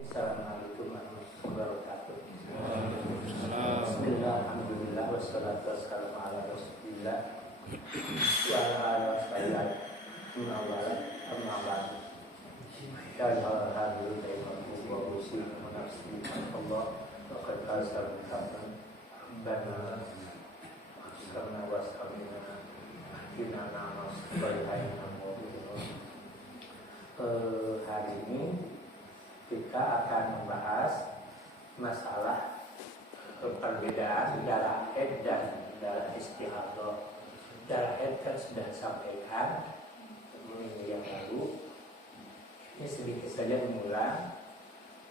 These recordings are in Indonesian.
Assalamualaikum warahmatullahi wabarakatuh. Bismillah, alhamdulillah, wassalatu wassalamu ala rasulillah wa ala alihi amma ba'du. Ya hadirin rahimakumullah wa usikum wa nafsi Allah wa qad qala bana karena wasamina kita nama sebagai hari ini kita akan membahas masalah perbedaan darah haid dan darah istihadah. Darah haid kan sudah disampaikan minggu yang lalu. Ini sedikit saja mengulang.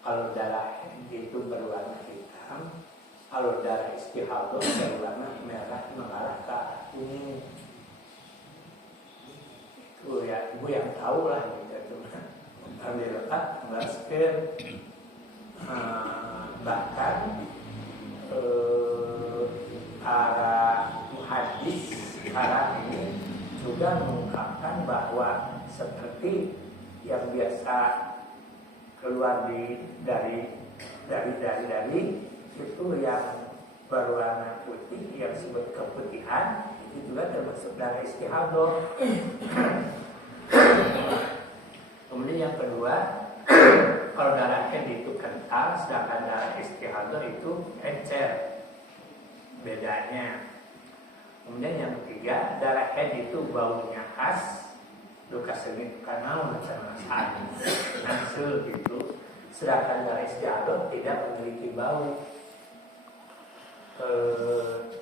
Kalau darah haid itu berwarna hitam, kalau darah istihadah berwarna merah mengarah ke arah kuning. Itu ya ibu yang tahu lah gitu. Ambil letak masker, bahkan para muhadis sekarang ini juga mengungkapkan bahwa seperti yang biasa keluar dari itu yang berwarna putih yang disebut keputihan itu juga termasuk darah istihadah. Kemudian yang kedua, kalau darah haid itu kental, sedangkan darah istihadah itu encer. Bedanya. Kemudian yang ketiga, darah haid itu baunya khas, luka sengit kanal macam masalah, nafsu gitu. Sedangkan darah istihadah tidak memiliki bau.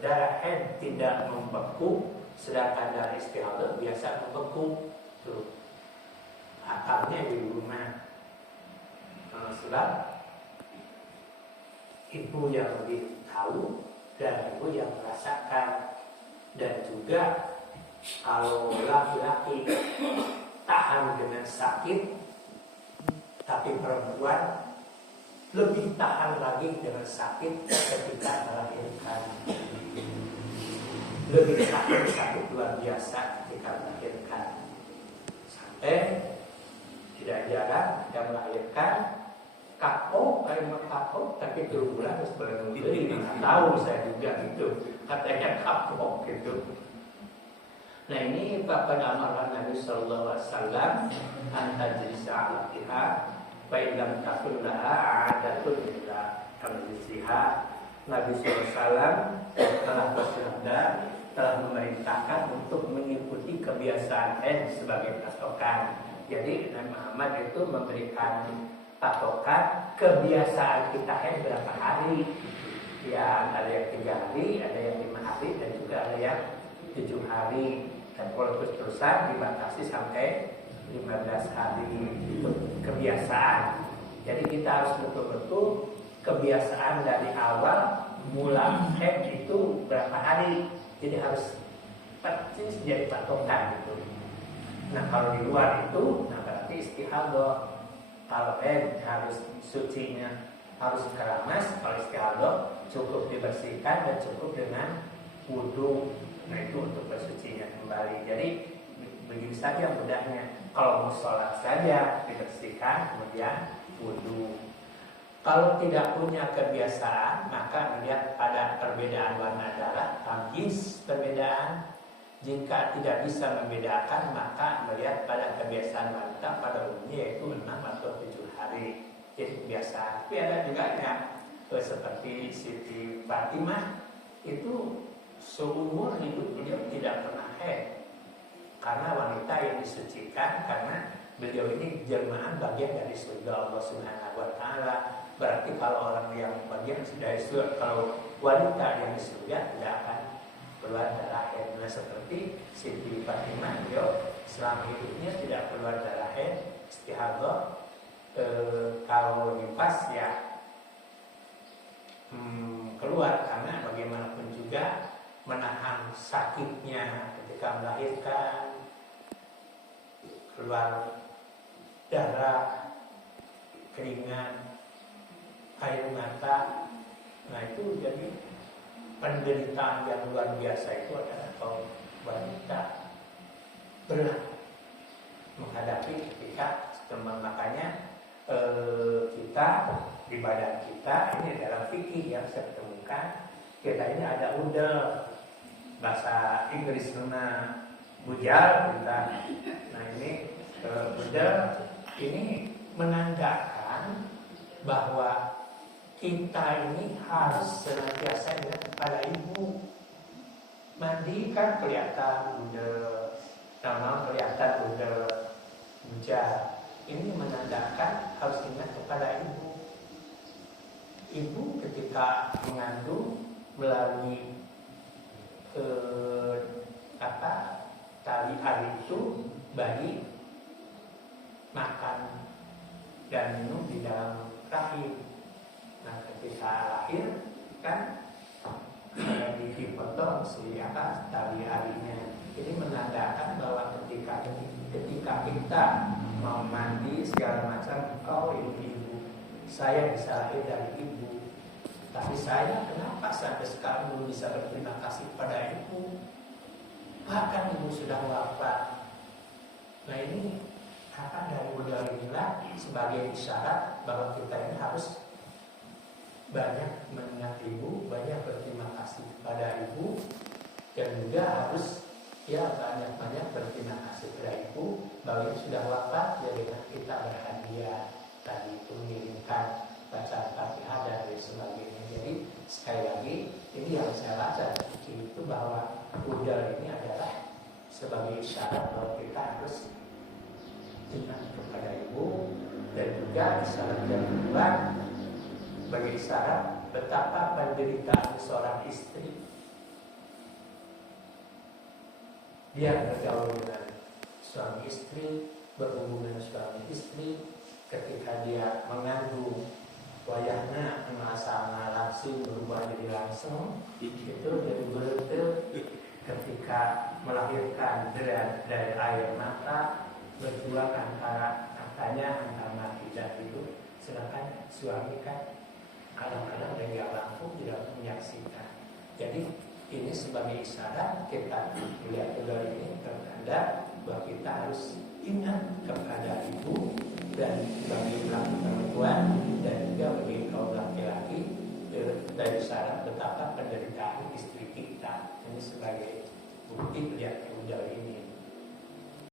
Darah haid tidak membeku, sedangkan darah istihadah biasa membeku. Tuh. Akarnya di rumah, sebab ibu yang lebih tahu dan ibu yang merasakan. Dan juga kalau laki-laki tahan dengan sakit, tapi perempuan lebih tahan lagi dengan sakit ketika melahirkan. Lebih sakit luar biasa ketika melahirkan. Sampai tidak jarang yang melahirkan kapok, tapi 3 bulan harus beli. Tahu saya juga gitu, katanya kapok gitu. Nah ini Bapak amalan Nabi Sallallahu Alaihi Wasallam antajisa alatiha baiklam takullaha adatun ila kamjisiha. Nabi Sallallahu Alaihi Wasallam telah bersabda, telah memerintahkan untuk mengikuti kebiasaan haid sebagai patokan. Jadi Nabi Muhammad itu memberikan patokan kebiasaan kita haid berapa hari. Ya ada yang 3 hari, ada yang 5 hari, dan juga ada yang 7 hari. Dan kalau terus-terusan dibatasi sampai 15 hari. Itu kebiasaan. Jadi kita harus betul-betul kebiasaan dari awal mula haid itu berapa hari. Jadi harus persis jadi patokan gitu. Nah kalau di luar itu, nah berarti istihadah. Kalau haid harus sucinya harus keramas. Kalau istihadah cukup dibersihkan dan cukup dengan wudu. Nah itu untuk bersucinya kembali. Jadi begini saja mudahnya. Kalau mau sholat saja dibersihkan kemudian wudu. Kalau tidak punya kebiasaan maka melihat pada perbedaan warna darah, tamyiz perbedaan. Jika tidak bisa membedakan maka melihat pada kebiasaan wanita pada umumnya yaitu 6 atau 7 hari. Jadi kebiasaan. Tapi ada juga yang seperti Siti Fatimah itu seumur hidup beliau tidak pernah haid. Karena wanita yang disucikan, karena beliau ini jelmaan bagian dari surga Allah Subhanahu wa taala. Berarti kalau orang yang bagian dari surga, kalau wanita yang di surga tidak akan keluar darah haid. Nah seperti Siti Fatimah, beliau selama hidupnya tidak keluar darah haid, istihadah. Kalau nifas ya keluar, karena bagaimanapun juga menahan sakitnya ketika melahirkan, keluar darah, keringat, air mata. Nah itu jadi penderitaan yang luar biasa itu adalah kaum wanita berat menghadapi ketika makanya kita di badan kita ini dalam fikih yang saya temukan, kita ini ada udel, bahasa Inggris nama bujal kita. Nah ini udel ini menandakan bahwa kita ini harus senantiasa ingat kepada ibu. Mandi kan kelihatan udel, nama kelihatan udel, bujal. Ini menandakan harus ingat kepada ibu. Ibu ketika mengandung melalui tali air itu bayi makan dan minum di dalam rahim. Nah ketika lahir kan dipotong tali airnya. Ini menandakan bahwa ketika kita mau mandi segala macam, ibu, saya bisa lahir dari ibu. Tapi saya kenapa sampai sekarang belum bisa berterima kasih pada ibu? Bahkan ibu sudah wafat. Nah ini dari modal inilah sebagai isyarat bahwa kita ini harus banyak mengingat ibu, banyak berterima kasih kepada ibu, dan juga harus banyak berterima kasih kepada ibu bahwa yang sudah wafat, jadi kita berhadiah tadi itu mengirimkan bacaan Fatihah dan sebagainya. Jadi sekali lagi ini yang saya baca itu bahwa udal ini adalah sebagai isyarat bahwa kita harus ingat kepada ibu, dan juga isyarat yang kedua sebagai isyarat betapa penderitaan seorang istri. Dia bergaul dengan suami istri, berhubungan dengan suami istri, ketika dia mengandung wayahnya merasa langsung berubah jadi langsung, itu jadi berarti ketika melahirkan dari air mata berjuang antara mati dan hidup, sedangkan suami kan kadang-kadang dari lampu tidak menyaksikan. Jadi ini sebagai isyarat kita lihat dari ini tertanda bahwa kita harus ingat kepada ibu, dan bagi pelaku perempuan dan juga bagi kaum laki-laki dari syarat betapa penderitaan istri kita. Ini sebagai bukti melihat udal ini.